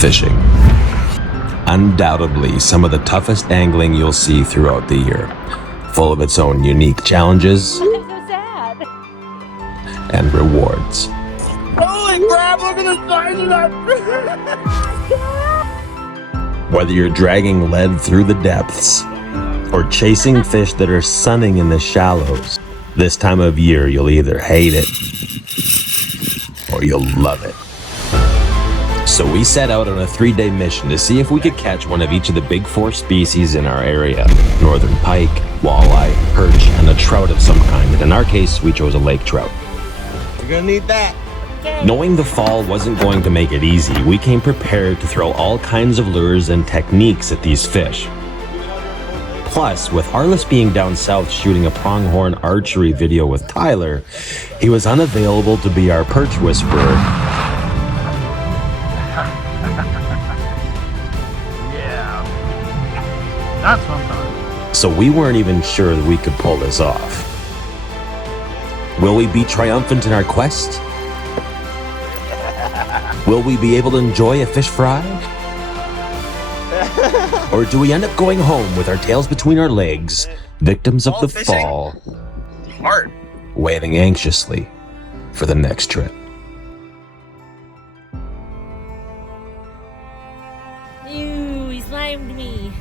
fishing. Undoubtedly some of the toughest angling you'll see throughout the year, full of its own unique challenges and rewards. Holy crap, look at the size of that! Whether you're dragging lead through the depths or chasing fish that are sunning in the shallows, this time of year you'll either hate it or you'll love it. So we set out on a 3-day mission to see if we could catch one of each of the big 4 species in our area: northern pike, walleye, perch, and a trout of some kind. In our case, we chose a lake trout. You're gonna need that. Knowing the fall wasn't going to make it easy, we came prepared to throw all kinds of lures and techniques at these fish. Plus, with Artlist being down south shooting a pronghorn archery video with Tyler, he was unavailable to be our perch whisperer. Yeah, that's what I'm talking about. So we weren't even sure that we could pull this off. Will we be triumphant in our quest? Will we be able to enjoy a fish fry? Or do we end up going home with our tails between our legs, victims of the fall, Hard. waiting anxiously for the next trip? Ew, he slimed me.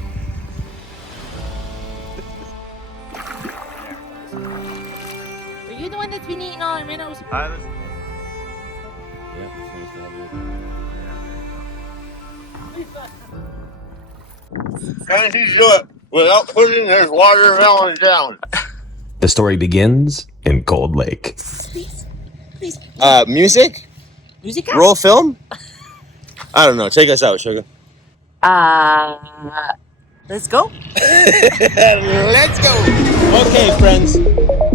Are you the one that's been eating all our minnows? Can he do it without putting his watermelon down? The story begins in Cold Lake. Please. Music? Music? Roll film? I don't know. Take us out, Sugar. Let's go. Let's go. Okay, friends.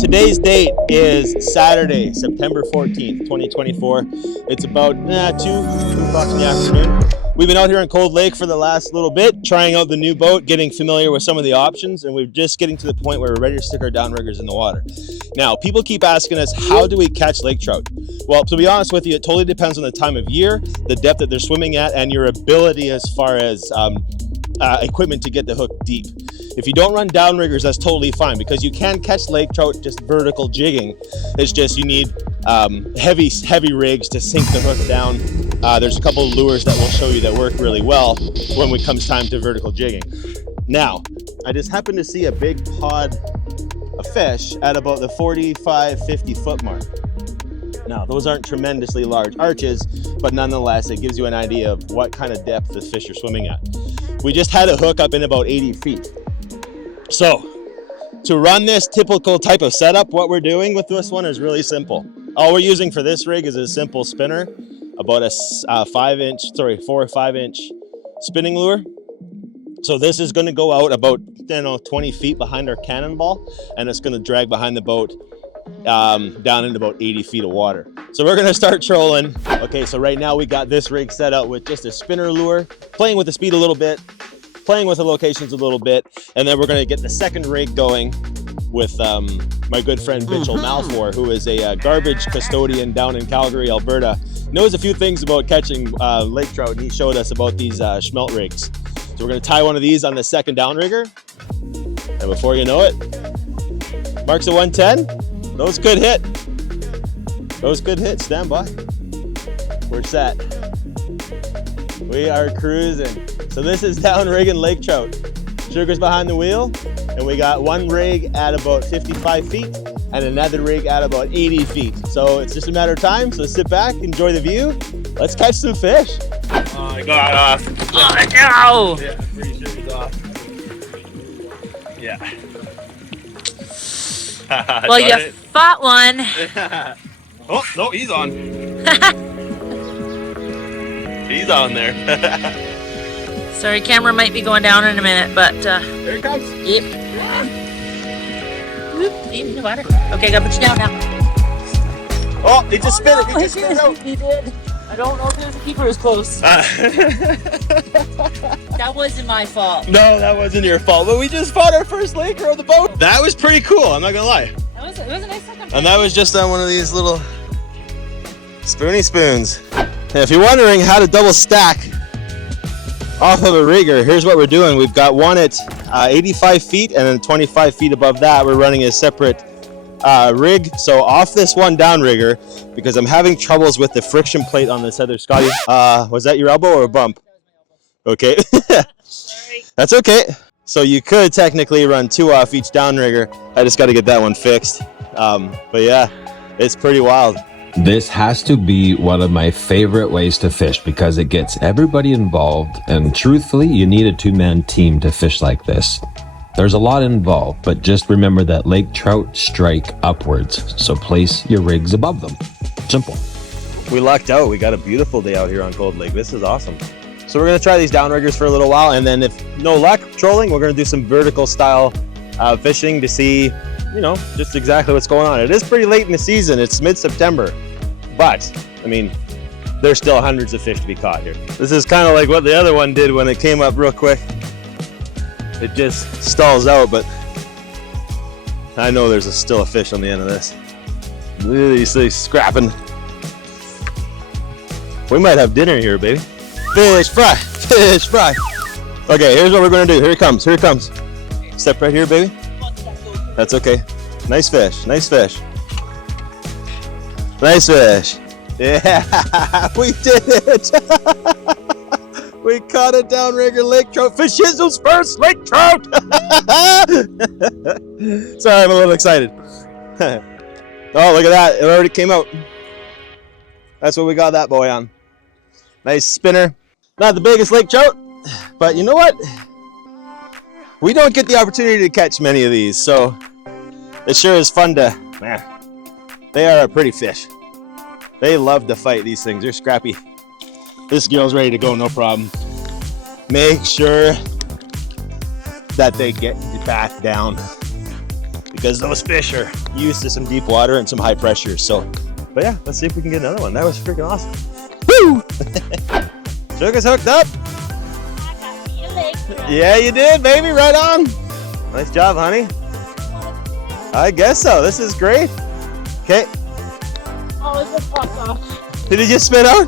Today's date is Saturday, September 14th, 2024. It's about 2 o'clock in the afternoon. We've been out here in Cold Lake for the last little bit, trying out the new boat, getting familiar with some of the options, and we're just getting to the point where we're ready to stick our downriggers in the water. Now, people keep asking us, how do we catch lake trout? Well, to be honest with you, it totally depends on the time of year, the depth that they're swimming at, and your ability as far as equipment to get the hook deep. If you don't run downriggers, that's totally fine, because you can catch lake trout just vertical jigging. It's just you need heavy rigs to sink the hook down. There's a couple of lures that we'll show you that work really well when it comes time to vertical jigging. Now, I just happened to see a big pod of fish at about the 45-50 foot mark. Now, those aren't tremendously large arches, but nonetheless, it gives you an idea of what kind of depth the fish are swimming at. We just had a hook up in about 80 feet. So, to run this typical type of setup, what we're doing with this one is really simple. All we're using for this rig is a simple spinner, about a 4 or 5 inch spinning lure. So this is going to go out about 20 feet behind our cannonball, and it's going to drag behind the boat down into about 80 feet of water. So we're going to start trolling. Okay, so right now we got this rig set up with just a spinner lure, playing with the speed a little bit, playing with the locations a little bit, and then we're going to get the second rig going with my good friend Mitchell Malfour, who is a garbage custodian down in Calgary, Alberta. Knows a few things about catching lake trout, and he showed us about these schmelt rigs. So we're going to tie one of these on the second downrigger, and before you know it, marks a 110. Those could hit. Those could hit. Stand by. We're set. We are cruising. So this is downrigging lake trout. Sugar's behind the wheel, and we got one rig at about 55 feet and another rig at about 80 feet. So it's just a matter of time. So sit back, enjoy the view. Let's catch some fish. Oh, I got off. Oh, no! Yeah, pretty sure he's off. Yeah. Well, you fought one. Oh, no, he's on. He's on there. Sorry, camera might be going down in a minute, but There he comes. yep. Deep in the water. Okay, gotta put you down now. Oh, he just spit it. He just spit it out. He did. I don't know if the keeper is close. That wasn't my fault. No, that wasn't your fault, but we just fought our first laker on the boat. That was pretty cool, I'm not gonna lie. It was a nice second. And that was just on one of these little spoony spoons. And if you're wondering how to double stack off of a rigger. Here's what we're doing. We've got one at 85 feet, and then 25 feet above that, we're running a separate rig. So off this one downrigger, because I'm having troubles with the friction plate on this other Scotty. Was that your elbow or a bump? Okay. That's okay. So you could technically run 2 off each downrigger. I just got to get that one fixed. But yeah, it's pretty wild. This has to be one of my favorite ways to fish because it gets everybody involved, and truthfully, you need a 2-man team to fish like this. There's a lot involved, but just remember that lake trout strike upwards, so place your rigs above them. Simple. We lucked out. We got a beautiful day out here on Cold Lake. This is awesome. So we're going to try these downriggers for a little while, and then if no luck trolling, we're going to do some vertical style fishing to see, you know, just exactly what's going on. It is pretty late in the season. It's mid-September, but I mean, there's still hundreds of fish to be caught here. This is kind of like what the other one did when it came up real quick. It just stalls out, but I know there's still a fish on the end of this. Look at these things scrapping. We might have dinner here, baby. Fish fry, fish fry. Okay, here's what we're gonna do. Here it comes, here it comes. Step right here, baby. That's okay. Nice fish, nice fish. Nice fish. Yeah, we did it. We caught a downrigger lake trout. Fish Shizzle's first lake trout. Sorry, I'm a little excited. Oh, look at that. It already came out. That's what we got that boy on. Nice spinner. Not the biggest lake trout, but you know what? We don't get the opportunity to catch many of these, so it sure is fun to, man, they are a pretty fish. They love to fight these things. They're scrappy. This girl's ready to go, no problem. Make sure that they get back down because those fish are used to some deep water and some high pressure. So, but yeah, let's see if we can get another one. That was freaking awesome. Woo! Sugar's hooked up. Yeah, you did, baby. Right on. Nice job, honey. I guess so. This is great. Okay. Oh, it just popped off. Did he just spit out?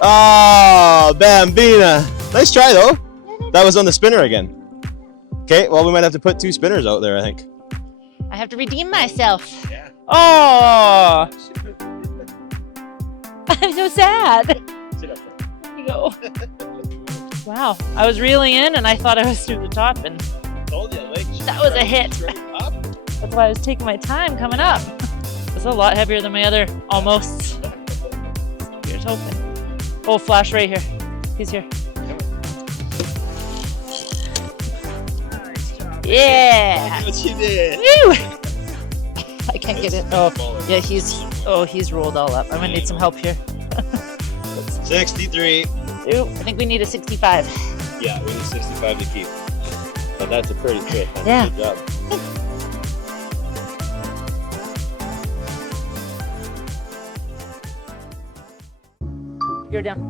Oh, Bambina. Nice try, though. That was on the spinner again. Okay, well, we might have to put 2 spinners out there, I think. I have to redeem myself. Yeah. Oh, I'm so sad. Sit up there. Here you go. Wow, I was reeling in and I thought I was through the top, and Told you, Lake. that was a hit. Straight up. That's why I was taking my time coming up. It's a lot heavier than my other almost. Here's hoping. Oh, flash right here. He's here. Yeah. What you did. Woo! I can't get it. Oh, yeah, he's rolled all up. I'm gonna need some help here. 63. Ooh, I think we need a 65. Yeah, we need 65 to keep. But that's a pretty fish. Yeah. Good job. You're down.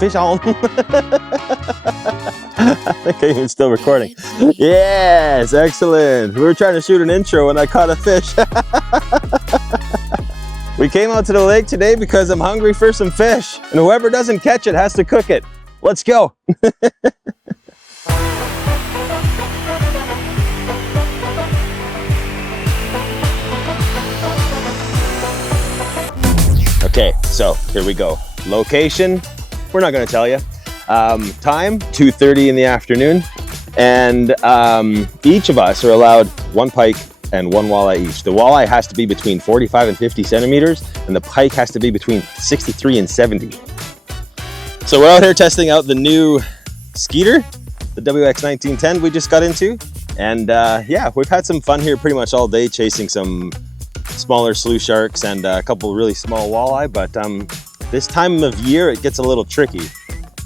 Fish on. I think I'm still recording. Yes, excellent. We were trying to shoot an intro and I caught a fish. We came out to the lake today because I'm hungry for some fish, and whoever doesn't catch it has to cook it. Let's go. Okay, so here we go. Location, we're not going to tell you. Time, 2:30 in the afternoon. And each of us are allowed 1 pike and 1 walleye each. The walleye has to be between 45 and 50 centimeters, and the pike has to be between 63 and 70. So we're out here testing out the new Skeeter, the WX1910 we just got into. And yeah, we've had some fun here pretty much all day chasing some smaller slue sharks and a couple really small walleye, but this time of year it gets a little tricky.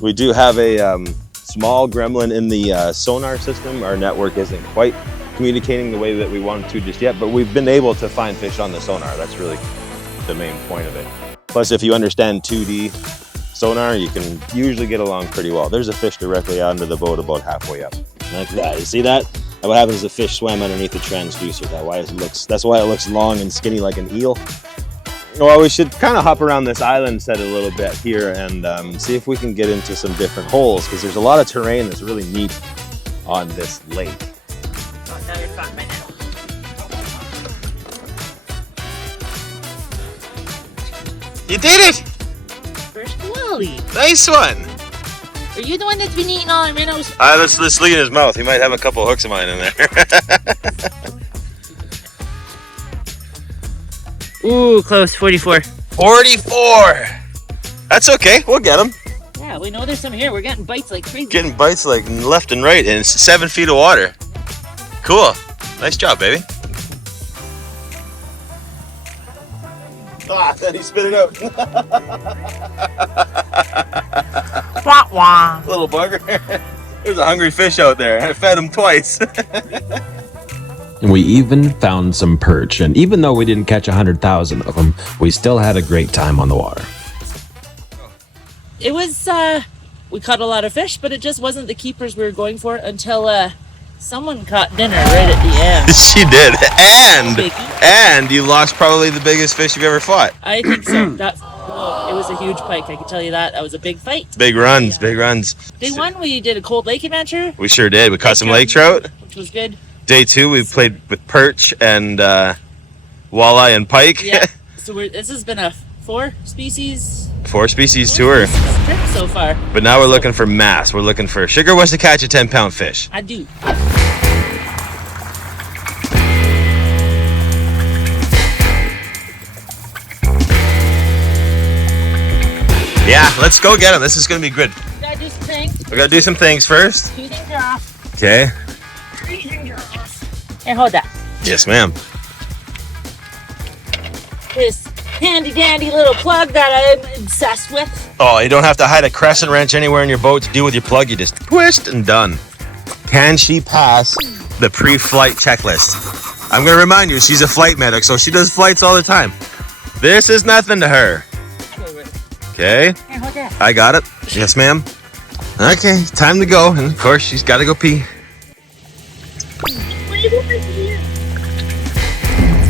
We do have a small gremlin in the sonar system. Our network isn't quite communicating the way that we want to just yet, but we've been able to find fish on the sonar. That's really the main point of it. Plus, if you understand 2D sonar, you can usually get along pretty well. There's a fish directly onto the boat about halfway up. Like that, you see that? And what happens is the fish swam underneath the transducer. That's why it looks long and skinny like an eel. Well, we should kind of hop around this island set a little bit here and see if we can get into some different holes, because there's a lot of terrain that's really neat on this lake. Oh, now you're fine right now. You did it! First wally. Nice one! Are you the one that's been eating all our minnows? Let's look in his mouth. He might have a couple hooks of mine in there. Ooh, close. 44. 44! That's okay. We'll get him. Yeah, we know there's some here. We're getting bites like crazy. Getting bites like left and right, and it's 7 feet of water. Cool. Nice job, baby. Ah, then he spit it out. Wah, wah. Little bugger. There's a hungry fish out there. I fed him twice. And we even found some perch, and even though we didn't catch 100,000 of them, we still had a great time on the water. It was, we caught a lot of fish, but it just wasn't the keepers we were going for until, someone caught dinner right at the end. She did. And you lost probably the biggest fish you've ever fought. I think so. It was a huge pike, I can tell you that. That was a big fight. Big runs, big runs. Day one, we did a cold lake adventure. We sure did. We caught some lake trout. Which was good. Day two, we played with perch and walleye and pike. Yeah. So this has been a 4 species tour. trip so far. But now we're looking for mass. We're looking for Sugar wants to catch a 10-pound fish. I do. Yeah, let's go get him. This is gonna be good. Gotta do some things. We gotta do some things first. 2 things are off. Okay. 3 things are off. Here, hold that. Yes, ma'am. This handy dandy little plug that I'm obsessed with. Oh, you don't have to hide a crescent wrench anywhere in your boat to deal with your plug. You just twist and done. Can she pass the pre-flight checklist? I'm gonna remind you, she's a flight medic, so she does flights all the time. This is nothing to her. Okay. Here, hold that. I got it. Yes, ma'am. Okay, time to go. And of course, she's got to go pee.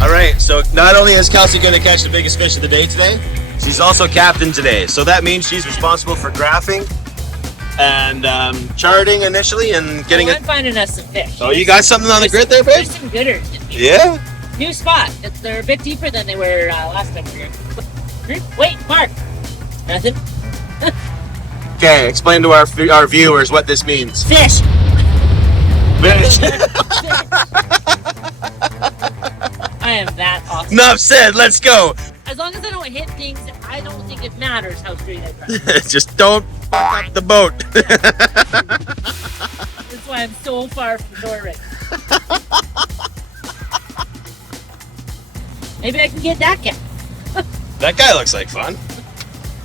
All right, so not only is Kelsey going to catch the biggest fish of the day today, she's also captain today. So that means she's responsible for graphing and charting initially and getting I'm finding us some fish. Oh, you got something on the grid there, babe? There's some gooders. Yeah? New spot. They're a bit deeper than they were last time we were here. Wait, Mark. Nothing. Okay, explain to our viewers what this means. Fish. Fish. I am that awesome. Enough said, let's go. As long as I don't hit things, I don't think it matters how straight I drive. Just don't fuck up the boat. That's why I'm so far from shore right now. Maybe I can get that guy. That guy looks like fun.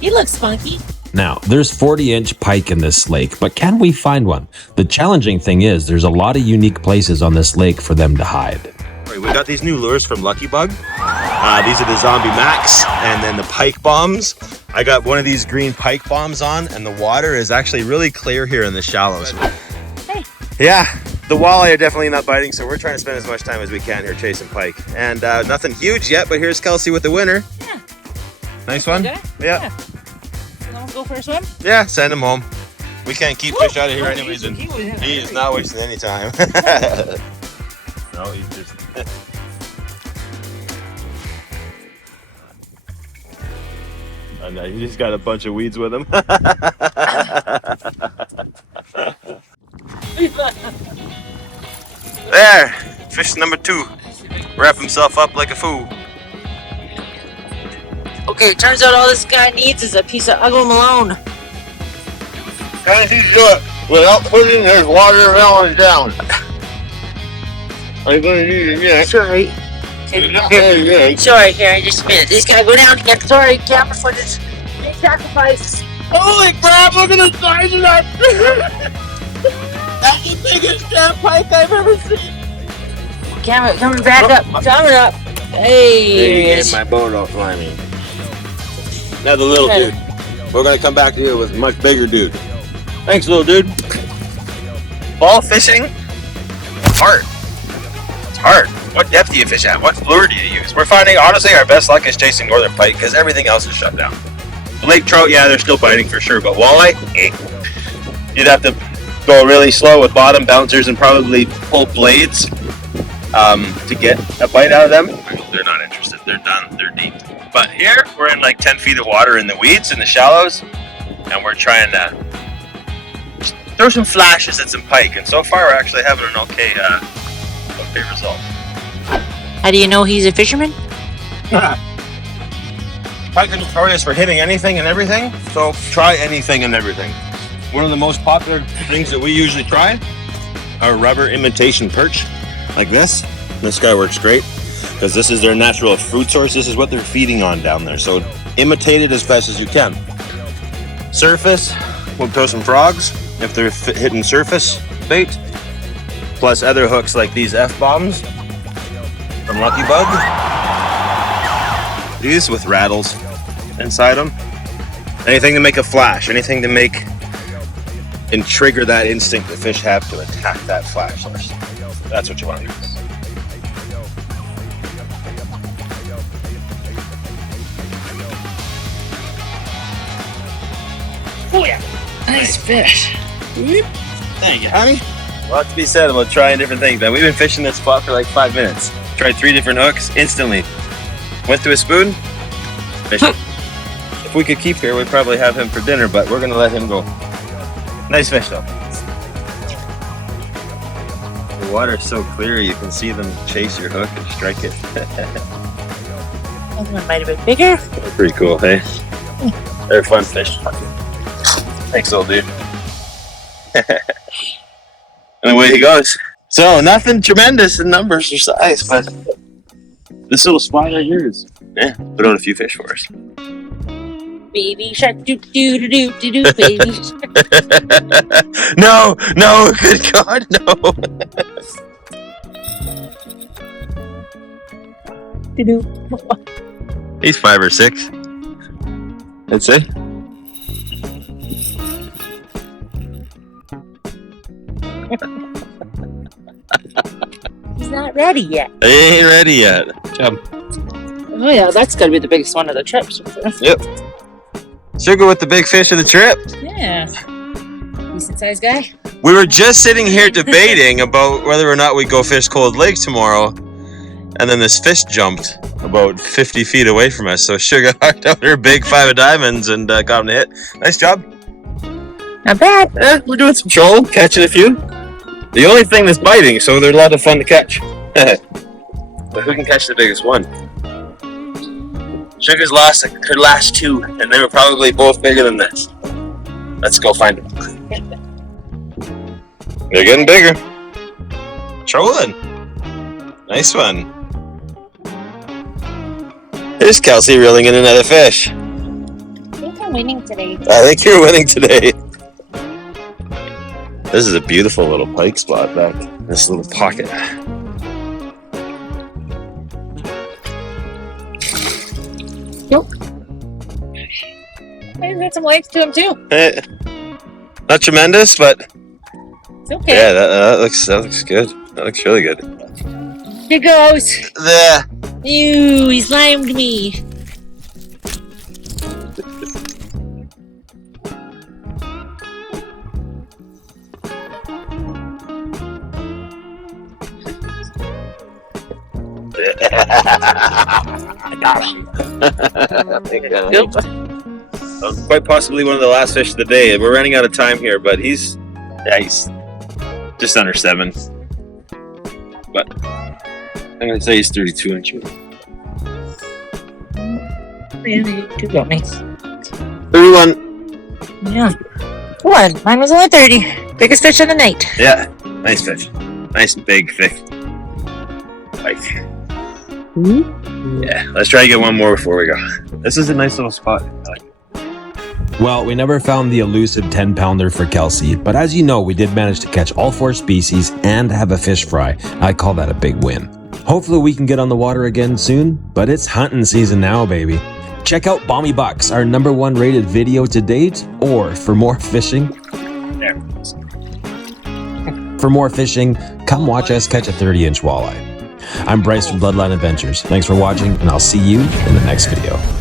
He looks funky. Now, there's 40-inch pike in this lake, but can we find one? The challenging thing is there's a lot of unique places on this lake for them to hide. We got these new lures from Lucky Bug. These are the Zombie Max and then the Pike Bombs. I got one of these green Pike Bombs on, and the water is actually really clear here in the shallows. Hey. Yeah, the walleye are definitely not biting, so we're trying to spend as much time as we can here chasing pike. And nothing huge yet, but here's Kelsey with the winner. Yeah. Nice one? Yeah. So then we'll go for a swim? Yeah, send him home. We can't keep fish out of here anyways, and he is not wasting any time. No, he's just... I know, he just got a bunch of weeds with him. There, fish number 2. Wrap himself up like a fool. Okay, turns out all this guy needs is a piece of Ugly Malone. How does he do it without putting his watermelon down? I'm gonna need it next. Sorry. Sorry, Karen, just a minute. This guy go down to get sorry, camera footage. Big sacrifice. Holy crap, look at the size of that! That's the biggest damn pike I've ever seen. Camera coming back up. Coming up. Hey. Get my boat off climbing. Now the little dude. We're gonna come back to you with a much bigger dude. Thanks, little dude. Ball fishing, art. That's hard. What depth do you fish at? What lure do you use? We're finding, honestly, our best luck is chasing northern pike because everything else is shut down. Lake trout, yeah, they're still biting for sure, but walleye, you'd have to go really slow with bottom bouncers and probably pull blades to get a bite out of them. They're not interested. They're done. They're deep. But here, we're in like 10 feet of water in the weeds, in the shallows, and we're trying to throw some flashes at some pike, and so far we're actually having an okay result. How do you know he's a fisherman? Pike are notorious for hitting anything and everything, so try anything and everything. One of the most popular things that we usually try are rubber imitation perch, like this. This guy works great because this is their natural food source. This is what they're feeding on down there, so imitate it as best as you can. Surface, we'll throw some frogs if they're hitting surface bait, plus other hooks like these F-bombs from Lucky Bug. These with rattles inside them. Anything to make a flash, anything to make and trigger that instinct the fish have to attack that flash. That's what you want to do. Oh yeah, nice fish. Thank you, honey. A lot to be said about trying different things, man. We've been fishing this spot for like 5 minutes. Tried 3 different hooks instantly. Went to a spoon, fished it. If we could keep here, we'd probably have him for dinner, but we're gonna let him go. Nice fish though. The water's so clear you can see them chase your hook and strike it. That one might have been bigger. They're pretty cool, hey? They're fun fish. Thanks, old dude. And away he goes. So nothing tremendous in numbers or size, but this little spot right here is, put on a few fish for us. Baby shark, do do do do do, baby shark. No, good God, no. He's 5 or 6. I'd say. He's not ready yet. He ain't ready yet. Oh yeah, that's gotta be the biggest one of the trips. Yep. Sugar with the big fish of the trip. Yeah. Decent sized guy. We were just sitting here debating about whether or not we go fish Cold Lake tomorrow, and then this fish jumped about 50 feet away from us. So Sugar hooked out her big 5 of diamonds and got him to hit. Nice job. Not bad. Yeah, we're doing some trolling, catching a few. The only thing that's biting, so they're a lot of fun to catch. But who can catch the biggest one? Sugar's lost her last 2, and they were probably both bigger than this. Let's go find them. They're getting bigger. Trolling. Nice one. There's Kelsey reeling in another fish. I think I'm winning today. I think you're winning today. This is a beautiful little pike spot back in this little pocket. Nope. He's got some legs to him too. Not tremendous, but it's okay. yeah, that looks good. That looks really good. Here goes. There. Ew, he slimed me. I got him. Quite possibly one of the last fish of the day. We're running out of time here, but he's just under 7. But I'm gonna say he's 32 inches. You got me. 31. Yeah. What? Mine was only 30. Biggest fish of the night. Yeah, nice fish. Nice big thick pike. Yeah, let's try to get one more before we go. This is a nice little spot. Well, we never found the elusive 10-pounder for Kelsey, but as you know, we did manage to catch all 4 species and have a fish fry. I call that a big win. Hopefully we can get on the water again soon, but it's hunting season now, baby. Check out Bommy Bucks, our #1 rated video to date, or for more fishing, come watch us catch a 30-inch walleye. I'm Bryce from Bloodline Adventures. Thanks for watching, and I'll see you in the next video.